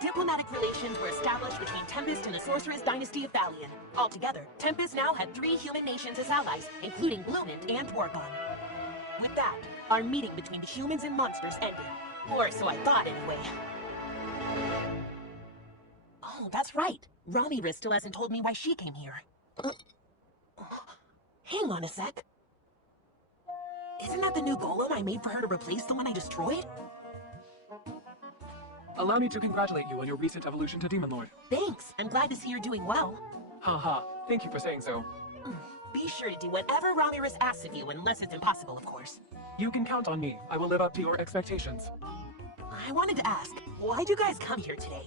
Diplomatic relations were established between Tempest and the sorceress dynasty of Valian. Altogether, Tempest now had 3 human nations as allies, including Bloomint and Dwargon. With that, our meeting between the humans and monsters ended. Or so I thought, anyway. Oh, that's right. Rimuru still hasn't told me why she came here. Hang on a sec. Isn't that the new golem I made for her to replace the one I destroyed? Allow me to congratulate you on your recent evolution to Demon Lord. Thanks. I'm glad to see you're doing well. Haha, thank you for saying so. Be sure to do whatever Rimuru asks of you, unless it's impossible, of course. You can count on me. I will live up to your expectations. I wanted to ask, why'd you guys come here today?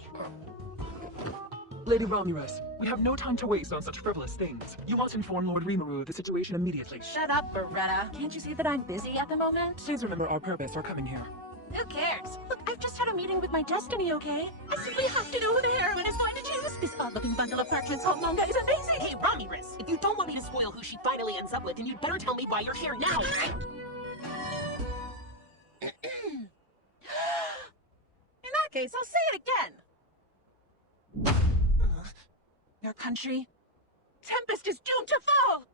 Lady Romulus, we have no time to waste on such frivolous things. You must inform Lord Rimuru of the situation immediately. Shut up, Beretta. Can't you see that I'm busy at the moment? Please remember our purpose for coming here. Who cares? Look, I've just had a meeting with my destiny, okay? I simply have to know who the heroine is going to choose. This odd-looking bundle of parchments called manga is amazing. Hey, Romulus, if you don't want me to spoil who she finally ends up with, then you'd better tell me why you're here now. In that case, I'll say it again. Your country, Tempest is doomed to fall.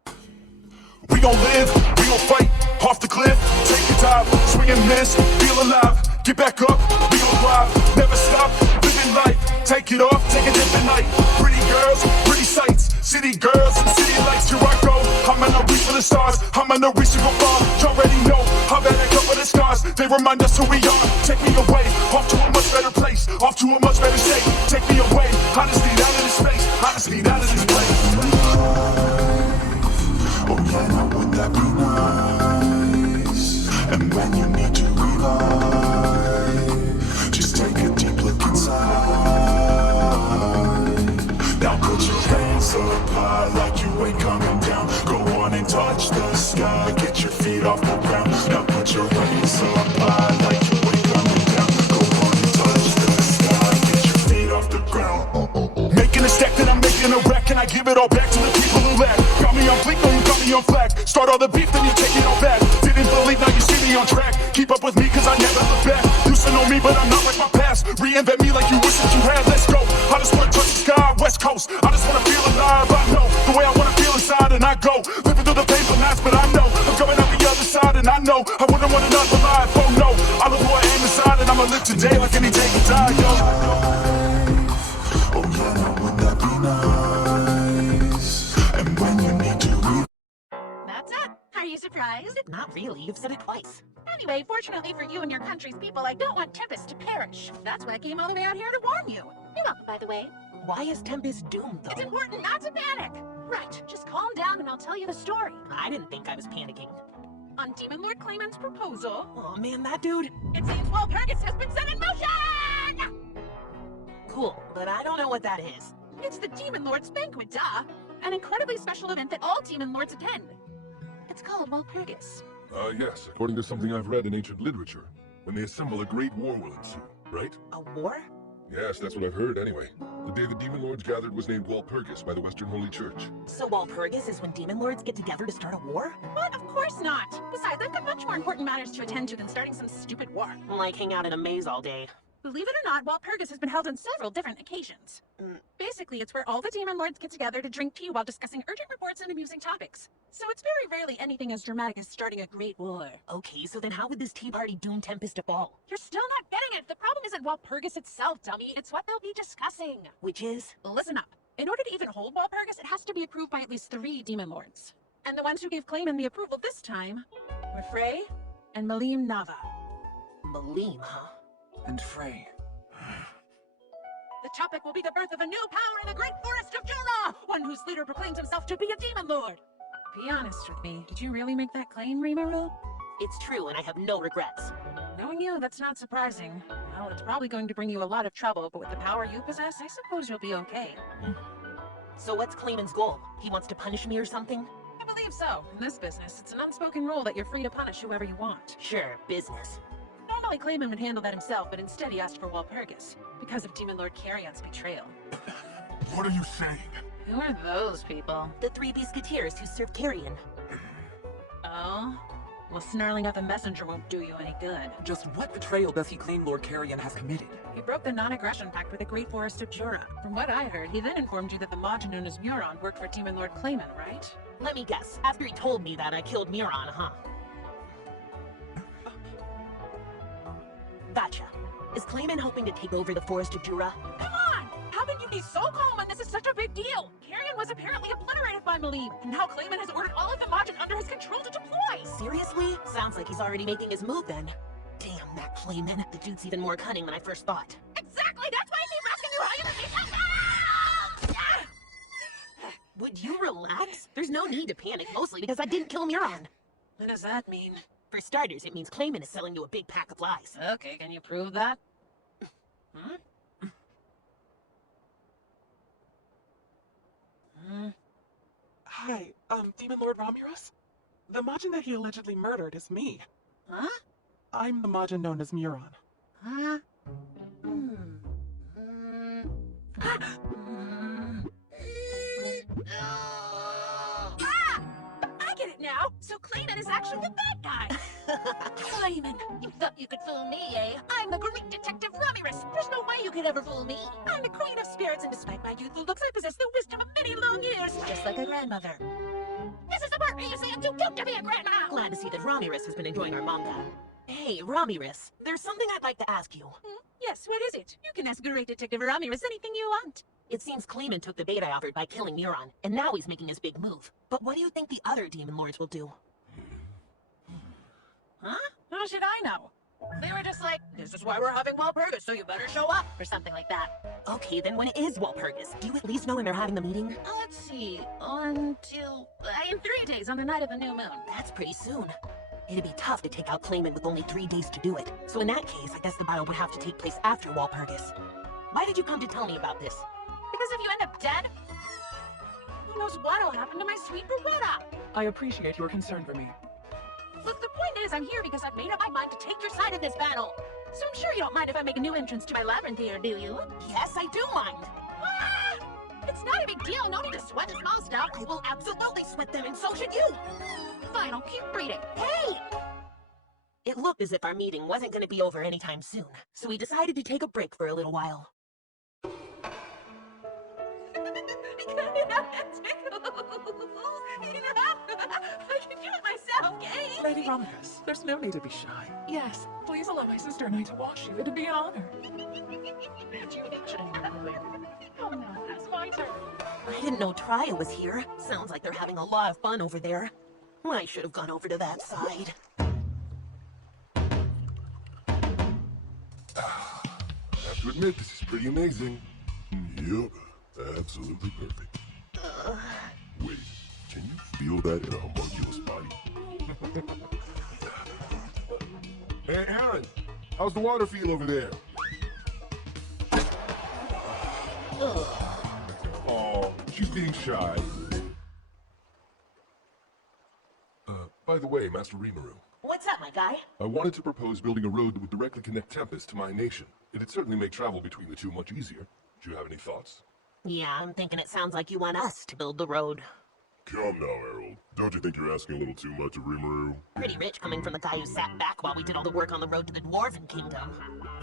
We gon' live, we gon' fight, off the cliff, take your time, swing and miss, feel alive, get back up, we gon' thrive, never stop, living life, take it off, take a different night, pretty girls, pretty sights, city girls, and city lights, here I go, I'm on a reach for the stars, I'm on a reach to go far, you already know, how bad I come with the scars, they remind us who we are, take me away, off to a much better place, off to a much better state, take me away, honestly, out of this space, honestly, out of this place. Oh yeah, now would that be nice? And when you need to revive, just take a deep look inside. Now put your hands up high like you ain't coming down. Go on and touch the sky, get your feet off the ground. Now put your hands up high like you ain't coming down. Go on and touch the sky, get your feet off the ground. Making a stack that I'm making a wreck, and I give it all back to the people who lack. Got me on fleek, no you got me on flag. Start all the beef, then you take it all back. Didn't believe, now you see me on track. Keep up with me, cause I never look back. Used to know me, but I'm not like my past. Reinvent me like you wish that you had, let's go. I just wanna touch the sky, west coast. I just wanna feel alive, I know the way I wanna feel inside, and I go. Living through the painful nights, but I know I'm coming out the other side, and I know I wouldn't want another life, oh no. I look who I am inside, and I'ma live today like any day you die, yo. Oh yeah, now would that be nice? And when you need to read. That's it. Are you surprised? Not really, you've said it twice. Anyway, fortunately for you and your country's people, I don't want Tempest to perish. That's why I came all the way out here to warn you. You're welcome, by the way. Why is Tempest doomed, though? It's important not to panic. Right, just calm down and I'll tell you the story. I didn't think I was panicking. On Demon Lord Clayman's proposal, Oh man, that dude. it seems Walpurgis has been set in motion! Cool, but I don't know what that is. It's the Demon Lord's Banquet, duh! An incredibly special event that all Demon Lords attend. It's called Walpurgis. Yes, according to something I've read in ancient literature. When they assemble, a great war will ensue, right? A war? Yes, that's what I've heard anyway. The day the Demon Lords gathered was named Walpurgis by the Western Holy Church. So Walpurgis is when demon lords get together to start a war? What? Of course not! Besides, I've got much more important matters to attend to than starting some stupid war. Like hang out in a maze all day. Believe it or not, Walpurgis has been held on several different occasions. Basically, it's where all the Demon Lords get together to drink tea while discussing urgent reports and amusing topics. So it's very rarely anything as dramatic as starting a great war. Okay, so then how would this tea party doom Tempest to fall? You're still not getting it! The problem isn't Walpurgis itself, dummy. It's what they'll be discussing. Which is? Listen up. In order to even hold Walpurgis, it has to be approved by at least 3 Demon Lords. And the ones who gave Clayman the approval this time were Frey and Malim Nava. Malim, huh? And Frey. The topic will be the birth of a new power in the Great Forest of Jura! One whose leader proclaims himself to be a Demon Lord! Be honest with me, did you really make that claim, Rimuru? It's true, and I have no regrets. Knowing you, that's not surprising. Well, it's probably going to bring you a lot of trouble, but with the power you possess, I suppose you'll be okay. So what's Clayman's goal? He wants to punish me or something? I believe so. In this business, it's an unspoken rule that you're free to punish whoever you want. Sure, business. Normally, Clayman would handle that himself, but instead he asked for Walpurgis, because of Demon Lord Carrion's betrayal. What are you saying? Who are those people? The 3 Biscuiteers who serve Carrion. Oh? Well, snarling at the messenger won't do you any good. Just what betrayal does he claim Lord Carrion has committed? He broke the non-aggression pact with the Great Forest of Jura. From what I heard, he then informed you that the Majin known as Muron worked for Demon Lord Clayman, right? Let me guess. After he told me that, I killed Muron, huh? Gotcha. Is Clayman hoping to take over the Forest of Jura? Come on! How can you be so calm when this is such a big deal? Carrion was apparently obliterated by Malim, and now Clayman has ordered all of the Majin under his control to deploy! Seriously? Sounds like he's already making his move then. Damn, that Clayman. The dude's even more cunning than I first thought. Exactly! That's why I keep asking you how you can be Would you relax? There's no need to panic, mostly because I didn't kill Muron. What does that mean? For starters, it means Clayman is selling you a big pack of lies. Okay, can you prove that? Hmm? Hi, Demon Lord Ramirez? The Majin that he allegedly murdered is me. Huh? I'm the Majin known as Muron. Huh? I get it now! So Clayman is actually the bad guy! Clayman, you thought you could fool me, eh? I'm the great detective Ramirez! There's no way you could ever fool me! I'm the queen of spirits, and despite my youthful looks, I possess the wisdom of many long years, just like a grandmother. This is the part where you say I'm too cute to be a grandma! Glad to see that Ramirez has been enjoying our manga. Hey, Ramirez, there's something I'd like to ask you. Yes, what is it? You can ask great detective Ramirez anything you want. It seems Clayman took the bait I offered by killing Muron, and now he's making his big move. But what do you think the other demon lords will do? Huh? How should I know? They were just like, this is why we're having Walpurgis, so you better show up, or something like that. Okay, then when it is Walpurgis, do you at least know when they're having the meeting? Let's see, in 3 days, on the night of the new moon. That's pretty soon. It'd be tough to take out Clayman with only 3 days to do it. So in that case, I guess the battle would have to take place after Walpurgis. Why did you come to tell me about this? Because if you end up dead, who knows what'll happen to my sweet Bermuda? I appreciate your concern for me. Look, the point is, I'm here because I've made up my mind to take your side in this battle. So I'm sure you don't mind if I make a new entrance to my labyrinth here, do you? Yes, I do mind. Ah! It's not a big deal, no need to sweat the small stuff. I will absolutely sweat them, and so should you. Fine, I'll keep reading. Hey! It looked as if our meeting wasn't going to be over anytime soon, so we decided to take a break for a little while. I can do it myself, okay? Lady Ramirez, there's no need to be shy. Yes, please allow my sister and I to wash you. It'd be an honor. Oh no, it's my turn. I didn't know Trya was here. Sounds like they're having a lot of fun over there. I should have gone over to that side. I have to admit, this is pretty amazing. Yep, absolutely perfect. Wait, can you feel that in a homunculus body? Hey, Aaron, how's the water feel over there? Oh, she's being shy. By the way, Master Rimuru, What's up, my guy? I wanted to propose building a road that would directly connect Tempest to my nation. It'd certainly make travel between the two much easier. Do you have any thoughts? Yeah, I'm thinking it sounds like you want us to build the road. Come now, Harold. Don't you think you're asking a little too much of Rimuru? Pretty rich coming from the guy who sat back while we did all the work on the road to the Dwarven Kingdom.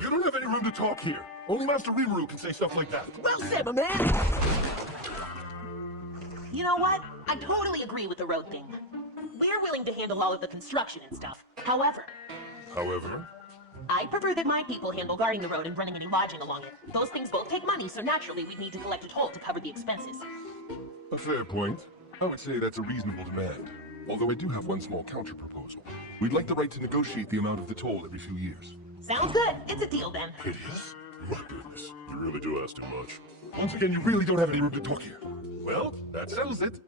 You don't have any room to talk here. Only Master Rimuru can say stuff like that. Well said, my man! You know what? I totally agree with the road thing. We're willing to handle all of the construction and stuff. However, I prefer that my people handle guarding the road and running any lodging along it. Those things both take money, so naturally we'd need to collect a toll to cover the expenses. A fair point. I would say that's a reasonable demand. Although I do have one small counter-proposal. We'd like the right to negotiate the amount of the toll every few years. Sounds good. It's a deal then. It is? My goodness, you really do ask too much. Once again, you really don't have any room to talk here. Well, that settles it.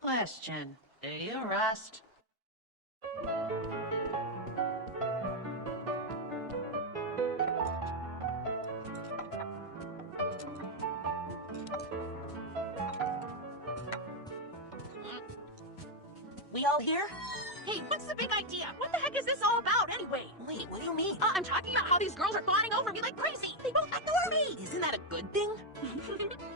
Question, do you rust? we all here? Hey, what's the big idea? What the heck is this all about anyway? Wait, what do you mean? I'm talking about how these girls are fawning over me like crazy. They won't ignore me. Isn't that a good thing?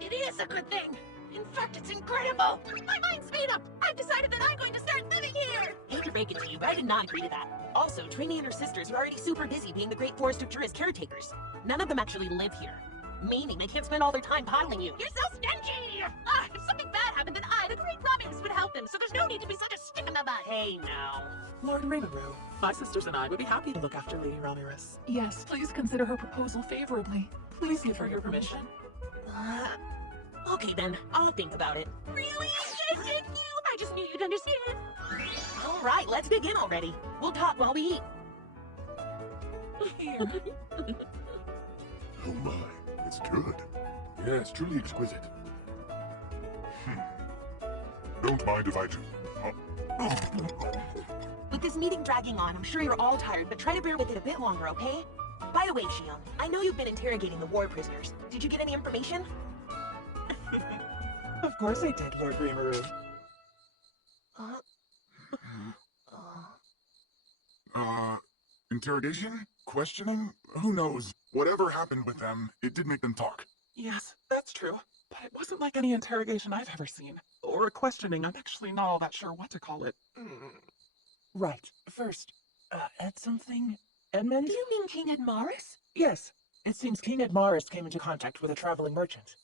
It is a good thing. In fact, it's incredible. My mind's made up. I've decided that I'm going to start living here. Hate to break it to you, but I did not agree to that. Also, Trini and her sisters are already super busy being the Great Forest of Jura's caretakers. None of them actually live here. Meaning they can't spend all their time coddling you. You're so stingy. If something bad happened, then I, the Great Romulus, would help them, so there's no need to be such a stick in the mud. Hey, now. Lord Rimuru, my sisters and I would be happy to look after Lady Walpurgis. Yes, please consider her proposal favorably. Please give her your permission. Okay then, I'll think about it. Really? Thank you. I just knew you'd understand. All right, let's begin already. We'll talk while we eat. Here. Oh my, it's good. Yeah, it's truly exquisite. Don't mind if I do. With this meeting dragging on, I'm sure you're all tired, but try to bear with it a bit longer, okay? By the way, Xion, I know you've been interrogating the war prisoners. Did you get any information? Of course I did, Lord Rimuru. Interrogation? Questioning? Who knows? Whatever happened with them, it did make them talk. Yes, that's true. But it wasn't like any interrogation I've ever seen. Or a questioning, I'm actually not all that sure what to call it. Right. First, Ed something? Edmund? Do you mean King Edmaris? Yes. It seems King Edmaris came into contact with a traveling merchant.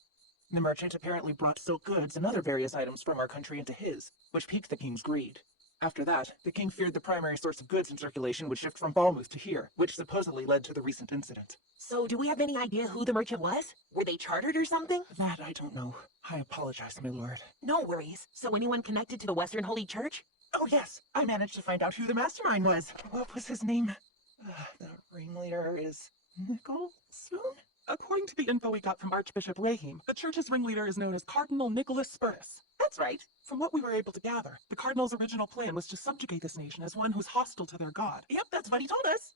The merchant apparently brought silk goods and other various items from our country into his, which piqued the king's greed. After that, the king feared the primary source of goods in circulation would shift from Falmouth to here, which supposedly led to the recent incident. So, do we have any idea who the merchant was? Were they chartered or something? That I don't know. I apologize, my lord. No worries. So anyone connected to the Western Holy Church? Oh yes, I managed to find out who the mastermind was. What was his name? The ringleader is Nicholson? According to the info we got from Archbishop Rahim, the church's ringleader is known as Cardinal Nicholas Spurus. That's right. From what we were able to gather, the Cardinal's original plan was to subjugate this nation as one who's hostile to their god. Yep, that's what he told us.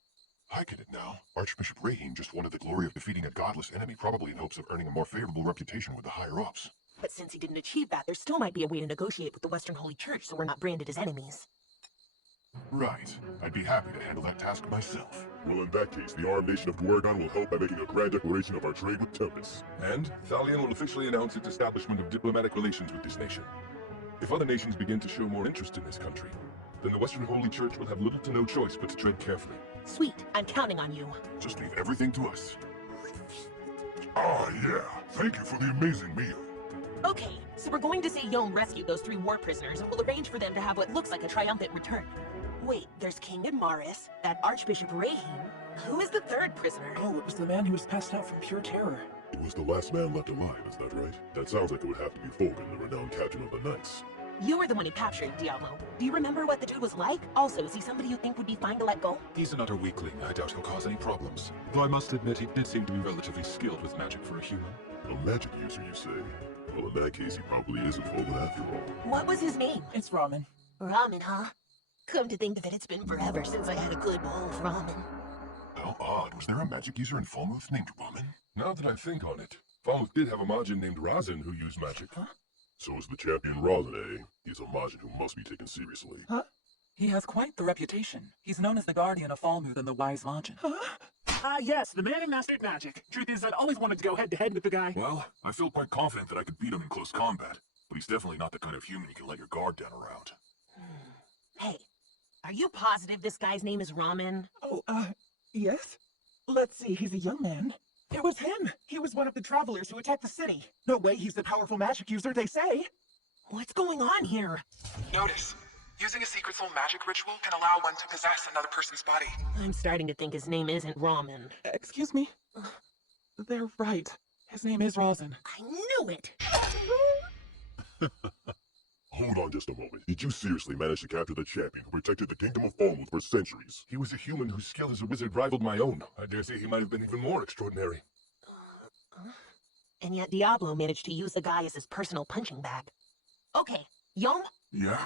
I get it now. Archbishop Rahim just wanted the glory of defeating a godless enemy, probably in hopes of earning a more favorable reputation with the higher-ups. But since he didn't achieve that, there still might be a way to negotiate with the Western Holy Church so we're not branded as enemies. Right. I'd be happy to handle that task myself. Well, in that case, the armed nation of Dwargon will help by making a grand declaration of our trade with Tempest. And Thalion will officially announce its establishment of diplomatic relations with this nation. If other nations begin to show more interest in this country, then the Western Holy Church will have little to no choice but to tread carefully. Sweet, I'm counting on you. Just leave everything to us. Ah, yeah. Thank you for the amazing meal. Okay, so we're going to say Yom rescued those 3 war prisoners and we'll arrange for them to have what looks like a triumphant return. Wait, there's King Edmaris, that Archbishop Rahim. Who is the 3rd prisoner? Oh, it was the man who was passed out from pure terror. It was the last man left alive, is that right? That sounds like it would have to be Fulgen, the renowned captain of the Knights. You were the one who captured Diablo. Do you remember what the dude was like? Also, is he somebody you think would be fine to let go? He's an utter weakling. I doubt he'll cause any problems. Though I must admit he did seem to be relatively skilled with magic for a human. A magic user, you say? Well, in that case, he probably isn't Fulgen after all. What was his name? It's ramen. Ramen, huh? Come to think of it, it's been forever since I had a good bowl of ramen. How odd. Was there a magic user in Falmouth named Ramen? Now that I think on it, Falmouth did have a Majin named Razin who used magic. Huh? So is the champion Razin, eh? He's a Majin who must be taken seriously. Huh? He has quite the reputation. He's known as the guardian of Falmouth and the wise Majin. Huh? Ah, yes, the man who mastered magic. Truth is, I'd always wanted to go head-to-head with the guy. Well, I feel quite confident that I could beat him in close combat, but he's definitely not the kind of human you can let your guard down around. Hey, are you positive this guy's name is Ramen? Oh, yes? Let's see, he's a young man. It was him! He was one of the travelers who attacked the city. No way he's the powerful magic user they say! What's going on here? Notice, using a secret soul magic ritual can allow one to possess another person's body. I'm starting to think his name isn't Ramen. Excuse me? They're right. His name is Razin. I knew it! Hold on just a moment. Did you seriously manage to capture the champion who protected the kingdom of Falmouth for centuries? He was a human whose skill as a wizard rivaled my own. I dare say he might have been even more extraordinary. And yet Diablo managed to use the guy as his personal punching bag. Okay, Yom, Yeah?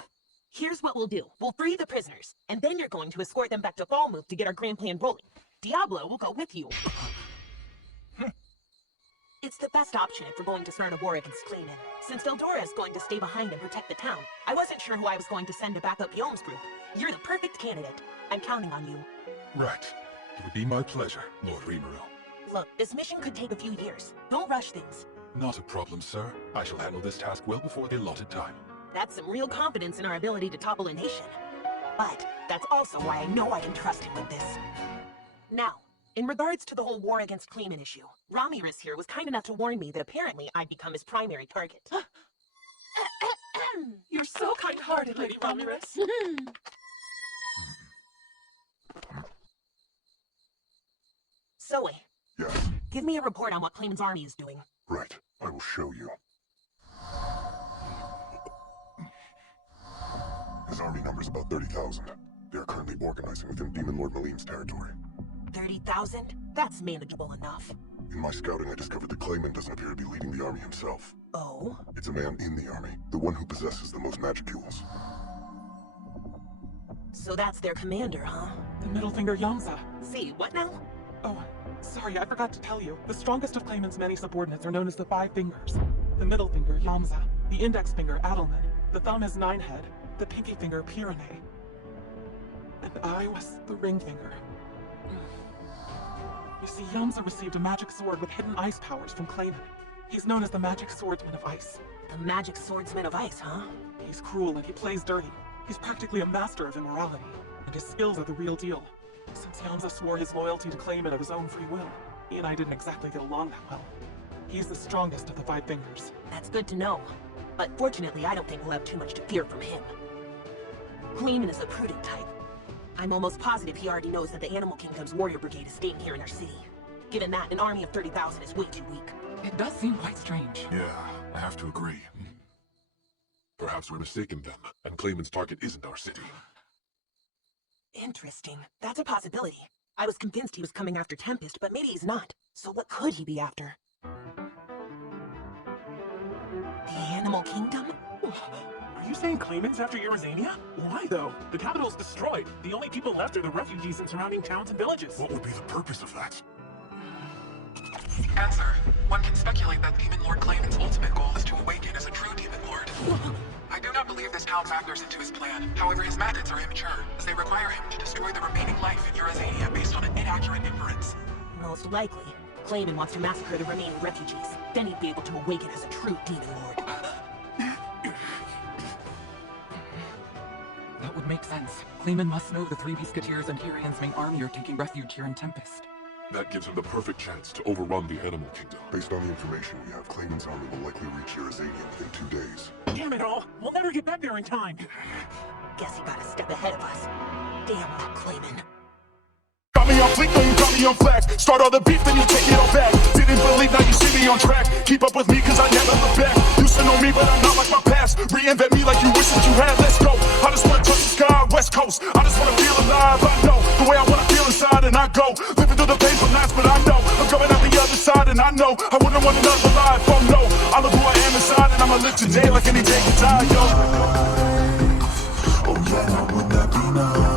here's what we'll do. We'll free the prisoners, and then you're going to escort them back to Falmouth to get our grand plan rolling. Diablo will go with you. It's the best option if we're going to start a war against Clayman. Since Eldora is going to stay behind and protect the town, I wasn't sure who I was going to send to back up Yom's group. You're the perfect candidate. I'm counting on you. Right. It would be my pleasure, Lord Rimuru. Look, this mission could take a few years. Don't rush things. Not a problem, sir. I shall handle this task well before the allotted time. That's some real confidence in our ability to topple a nation. But that's also why I know I can trust him with this. Now, in regards to the whole war against Clayman issue, Ramirez here was kind enough to warn me that apparently I'd become his primary target. You're so kind-hearted, Lady Ramirez. Zoe, Yes, give me a report on what Clayman's army is doing. right. I will show you. His army numbers about 30,000. They are currently organizing within Demon Lord Malim's territory. 30,000? That's manageable enough. In my scouting, I discovered that Clayman doesn't appear to be leading the army himself. Oh? It's a man in the army, the one who possesses the most magicules. So that's their commander, huh? The middle finger Yamza. See, what now? Oh, sorry, I forgot to tell you. The strongest of Clayman's many subordinates are known as the Five Fingers. The middle finger, Yamza. The index finger, Adelman. The thumb is Ninehead. The pinky finger, Pyrenees. And I was the ring finger. You see, Yamza received a magic sword with hidden ice powers from Clayman. He's known as the Magic Swordsman of Ice. The magic swordsman of ice, huh? He's cruel and he plays dirty. He's practically a master of immorality, and his skills are the real deal. Since Yamza swore his loyalty to Clayman of his own free will, he and I didn't exactly get along that well. He's the strongest of the Five Fingers. That's good to know. But fortunately, I don't think we'll have too much to fear from him. Clayman is a prudent type. I'm almost positive he already knows that the Animal Kingdom's warrior brigade is staying here in our city. Given that, an army of 30,000 is way too weak. It does seem quite strange. Yeah, I have to agree. Perhaps we're mistaken then, and Clayman's target isn't our city. Interesting. That's a possibility. I was convinced he was coming after Tempest, but maybe he's not. So what could he be after? The Animal Kingdom? Are you saying Clayman's after Eurazania? Why, though? The capital's destroyed. The only people left are the refugees in surrounding towns and villages. What would be the purpose of that? Answer. One can speculate that Demon Lord Clayman's ultimate goal is to awaken as a true Demon Lord. I do not believe this town factors into his plan. However, his methods are immature, as they require him to destroy the remaining life in Eurazania based on an inaccurate inference. Most likely. Clayman wants to massacre the remaining refugees. Then he'd be able to awaken as a true Demon Lord. That would make sense. Clayman must know the Three Musketeers and Tyrion's main army are taking refuge here in Tempest. That gives him the perfect chance to overrun the Animal Kingdom. Based on the information we have, Clayman's army will likely reach Eurazania within 2 days. Damn it all! We'll never get back there in time! Guess he got a step ahead of us. Damn that Clayman. Got me on fleek, then you got me on flash. Start all the beef, then you take it all back. Didn't believe, now you see me on track. Keep up with me, cause I never look back. Used to know me, but I'm not like my past. Reinvent me like you wish that you had, let's go. I just wanna touch the sky, West Coast. I just wanna feel alive, I know the way I wanna feel inside, and I go. Living through the painful nights, but I know I'm coming out the other side, and I know I wouldn't want another life, oh no. I love who I am inside, and I'ma live today like any day can die, yo. Oh yeah, now would that be nice?